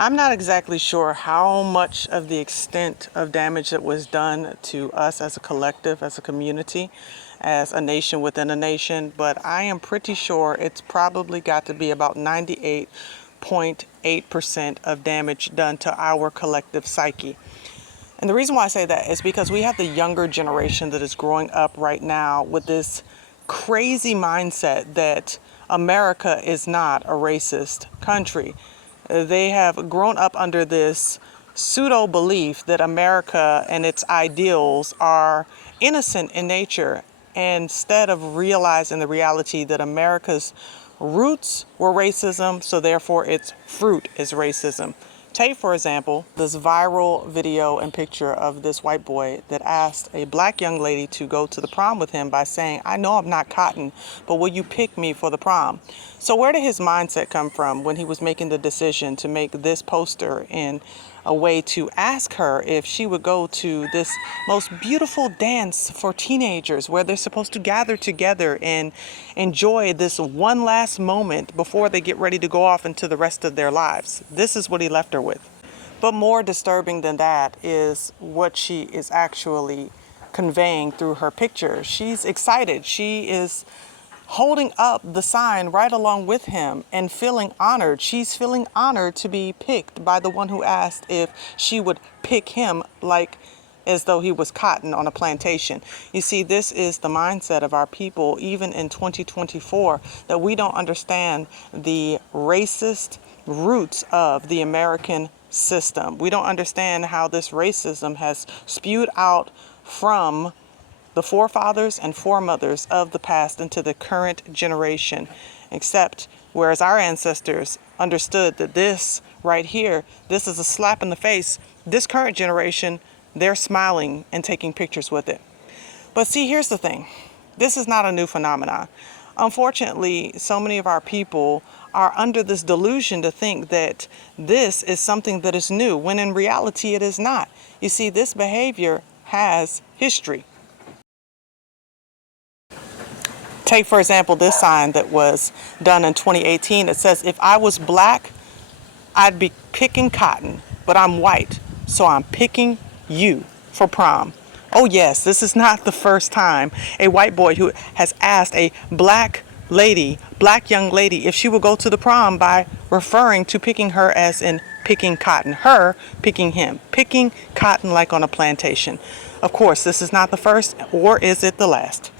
I'm not exactly sure how much of the extent of damage that was done to us as a collective, as a community, as a nation within a nation, but I am pretty sure it's probably got to be about 98.8% of damage done to our collective psyche. And the reason why I say that is because we have the younger generation that is growing up right now with this crazy mindset that America is not a racist country. They have grown up under this pseudo belief that America and its ideals are innocent in nature, instead of realizing the reality that America's roots were racism, so therefore its fruit is racism. Take, for example, this viral video and picture of this white boy that asked a black young lady to go to the prom with him by saying, "I know I'm not cotton, but will you pick me for the prom?" So where did his mindset come from when he was making the decision to make this poster in a way to ask her if she would go to this most beautiful dance for teenagers where they're supposed to gather together and enjoy this one last moment before they get ready to go off into the rest of their lives? This is what he left her with. But more disturbing than that is what she is actually conveying through her picture. She's excited. She is holding up the sign right along with him and feeling honored. She's feeling honored to be picked by the one who asked if she would pick him, like as though he was cotton on a plantation. You see, this is the mindset of our people, even in 2024, that we don't understand the racist roots of the American system. We don't understand how this racism has spewed out from the forefathers and foremothers of the past into the current generation, except whereas our ancestors understood that this right here, this is a slap in the face, this current generation, they're smiling and taking pictures with it. But see, here's the thing. This is not a new phenomenon. Unfortunately, so many of our people are under this delusion to think that this is something that is new, when in reality it is not. You see, this behavior has history. Take, for example, this sign that was done in 2018. It says, "If I was black, I'd be picking cotton, but I'm white, so I'm picking you for prom." Oh yes, this is not the first time a white boy who has asked a black young lady, if she would go to the prom by referring to picking her as in picking cotton, her picking him, picking cotton like on a plantation. Of course, this is not the first, or is it the last?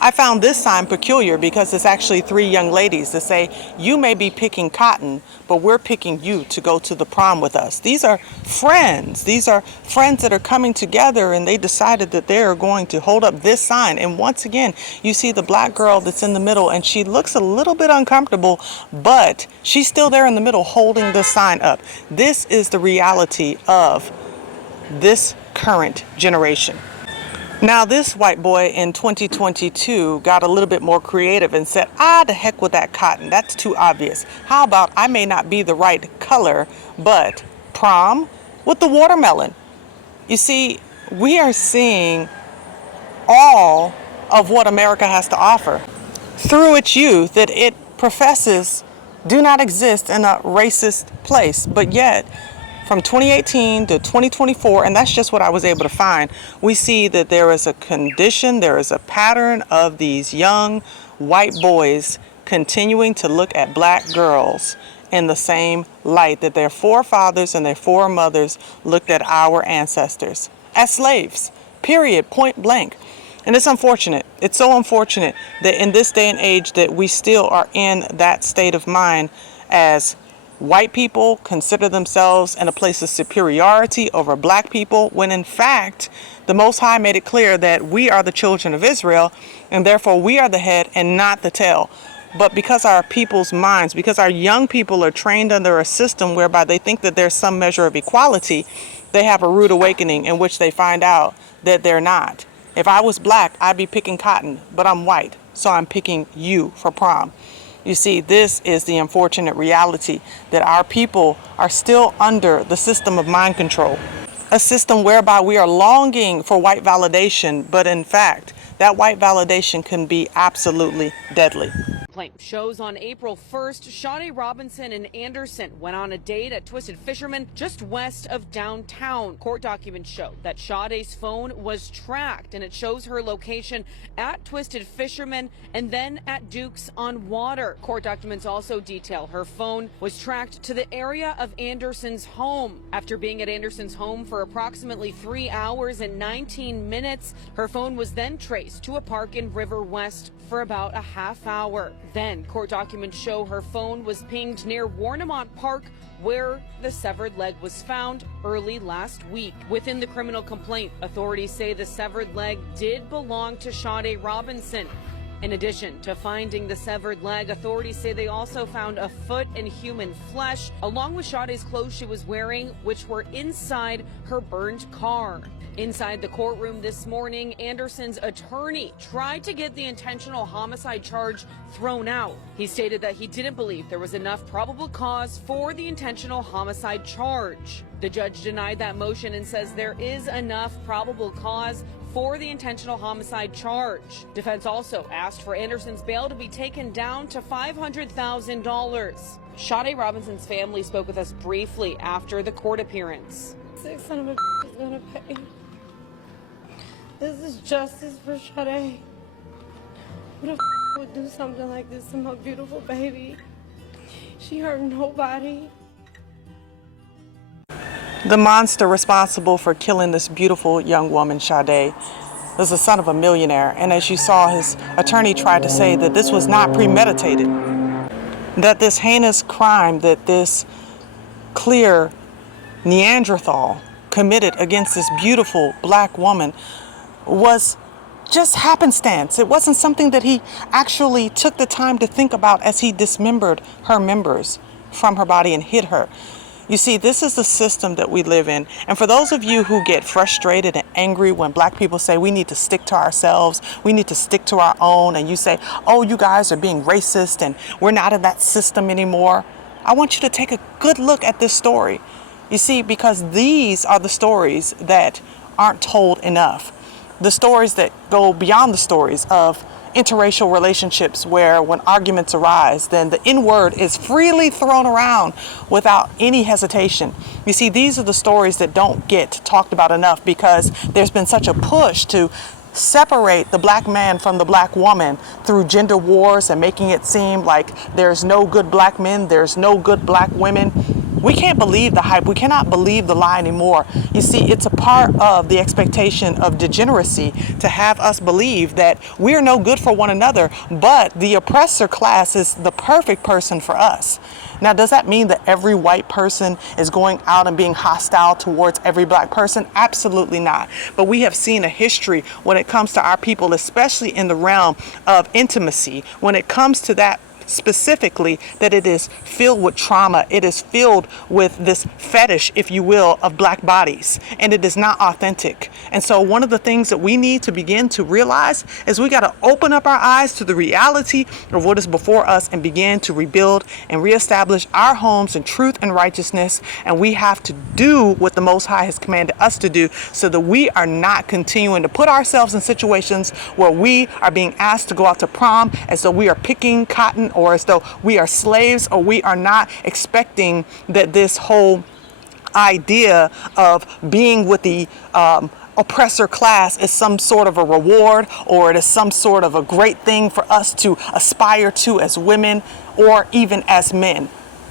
I found this sign peculiar because it's actually three young ladies that say, "You may be picking cotton, but we're picking you to go to the prom with us." These are friends. These are friends that are coming together, and they decided that they are going to hold up this sign. And once again, you see the black girl that's in the middle, and she looks a little bit uncomfortable, but she's still there in the middle holding the sign up. This is the reality of this current generation. Now, this white boy in 2022 got a little bit more creative and said, "The heck with that cotton. That's too obvious. How about I may not be the right color, but prom with the watermelon?" You see, we are seeing all of what America has to offer through its youth that it professes do not exist in a racist place, but yet from 2018 to 2024, and that's just what I was able to find, we see that there is a condition, there is a pattern of these young white boys continuing to look at black girls in the same light that their forefathers and their foremothers looked at our ancestors as slaves, period, point blank. And it's unfortunate. It's so unfortunate that in this day and age that we still are in that state of mind, as white people consider themselves in a place of superiority over black people, when in fact the Most High made it clear that we are the children of Israel, and therefore we are the head and not the tail. But because our people's minds, because our young people are trained under a system whereby they think that there's some measure of equality, they have a rude awakening in which they find out that they're not. If I was black, I'd be picking cotton, but I'm white, so I'm picking you for prom. You see, this is the unfortunate reality that our people are still under the system of mind control, a system whereby we are longing for white validation, but in fact, that white validation can be absolutely deadly. complaint shows on April 1st, Sade Robinson and Anderson went on a date at Twisted Fisherman just west of downtown. Court documents show that Sade's phone was tracked, and it shows her location at Twisted Fisherman and then at Duke's on Water. Court documents also detail her phone was tracked to the area of Anderson's home. After being at Anderson's home for approximately 3 hours and 19 minutes, her phone was then traced to a park in River West for about a half hour. Then court documents show her phone was pinged near Warnemont Park, where the severed leg was found early last week. Within the criminal complaint, authorities say the severed leg did belong to Sade Robinson. In addition to finding the severed leg, authorities say they also found a foot and human flesh, along with Sade's clothes she was wearing, which were inside her burned car. Inside the courtroom this morning, Anderson's attorney tried to get the intentional homicide charge thrown out. He stated that he didn't believe there was enough probable cause for the intentional homicide charge. The judge denied that motion and says there is enough probable cause for the intentional homicide charge. Defense also asked for Anderson's bail to be taken down to $500,000. Sade Robinson's family spoke with us briefly after the court appearance. Sick son of a is gonna pay. This is justice for Sade. Who the would do something like this to my beautiful baby? She hurt nobody. The monster responsible for killing this beautiful young woman, Sade, was the son of a millionaire. And as you saw, his attorney tried to say that this was not premeditated, that this heinous crime, that this clear Neanderthal committed against this beautiful black woman was just happenstance. It wasn't something that he actually took the time to think about as he dismembered her members from her body and hid her. You see, this is the system that we live in. And for those of you who get frustrated and angry when black people say we need to stick to ourselves, we need to stick to our own, and you say, oh, you guys are being racist and we're not in that system anymore, I want you to take a good look at this story. You see, because these are the stories that aren't told enough. The stories that go beyond the stories of interracial relationships where when arguments arise, then the N-word is freely thrown around without any hesitation. You see, these are the stories that don't get talked about enough because there's been such a push to separate the black man from the black woman through gender wars and making it seem like there's no good black men, there's no good black women. We can't believe the hype. We cannot believe the lie anymore. You see, it's a part of the expectation of degeneracy to have us believe that we are no good for one another, but the oppressor class is the perfect person for us. Now, does that mean that every white person is going out and being hostile towards every black person? Absolutely not. But we have seen a history when it comes to our people, especially in the realm of intimacy, when it comes to that specifically, that it is filled with trauma. It is filled with this fetish, if you will, of black bodies, and it is not authentic. And so one of the things that we need to begin to realize is we got to open up our eyes to the reality of what is before us and begin to rebuild and reestablish our homes in truth and righteousness. And we have to do what the Most High has commanded us to do so that we are not continuing to put ourselves in situations where we are being asked to go out to prom as though we are picking cotton, or as though we are slaves, or we are not expecting that this whole idea of being with the oppressor class is some sort of a reward, or it is some sort of a great thing for us to aspire to as women or even as men.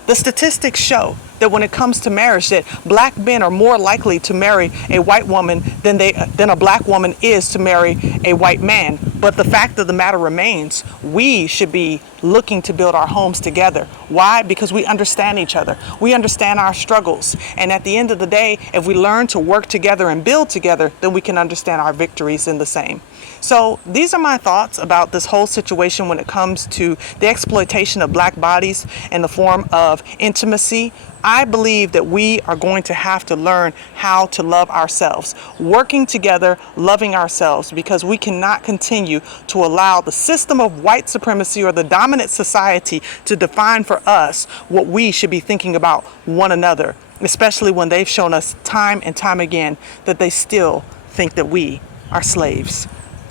The statistics show that when it comes to marriage, that black men are more likely to marry a white woman than a black woman is to marry a white man. But the fact of the matter remains, we should be looking to build our homes together. Why? Because we understand each other. We understand our struggles. And at the end of the day, if we learn to work together and build together, then we can understand our victories in the same. So these are my thoughts about this whole situation when it comes to the exploitation of black bodies in the form of intimacy. I believe that we are going to have to learn how to love ourselves, working together, loving ourselves, because we cannot continue to allow the system of white supremacy or the dominant society to define for us what we should be thinking about one another, especially when they've shown us time and time again that they still think that we are slaves.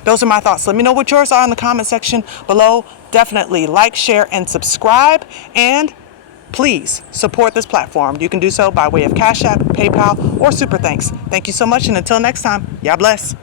Those are my thoughts. Let me know what yours are in the comment section below. Definitely like, share, and subscribe. And please support this platform. You can do so by way of Cash App, PayPal, or Super Thanks. Thank you so much, and until next time, y'all bless.